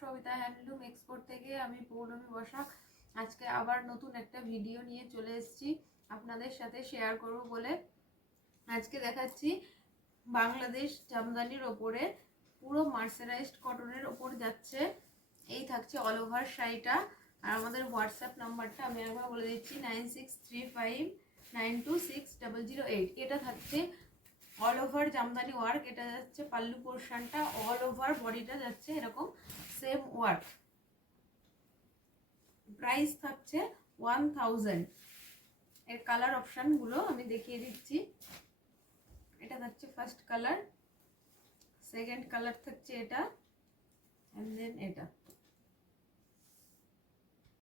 Sabita handloom export থেকে আমি পৌলমী বসাক আজকে আবার নতুন একটা ভিডিও নিয়ে চলে এসেছি আপনাদের সাথে শেয়ার করব বলে। আজকে দেখাচ্ছি বাংলাদেশ জামদানির ওপরে পুরো মার্সারাইজড কটনের ওপর যাচ্ছে। এই থাকছে অল ওভার শাড়িটা। আর আমাদের হোয়াটসঅ্যাপ নাম্বারটা আমি একবার বলে দিচ্ছি 9635926008। এটা থাকছে অল ওভার জামদানি ওয়ার্ক। এটা যাচ্ছে পাল্লু পোর্শনটা, অল ওভার বডিটা যাচ্ছে এরকম সেম ওয়ার্ক। প্রাইস থাকছে 1000। এর কালার অপশানগুলো আমি দেখিয়ে দিচ্ছি। এটা থাকছে ফার্স্ট কালার, সেকেন্ড কালার থাকছে এটা, অ্যান্ড দেন এটা।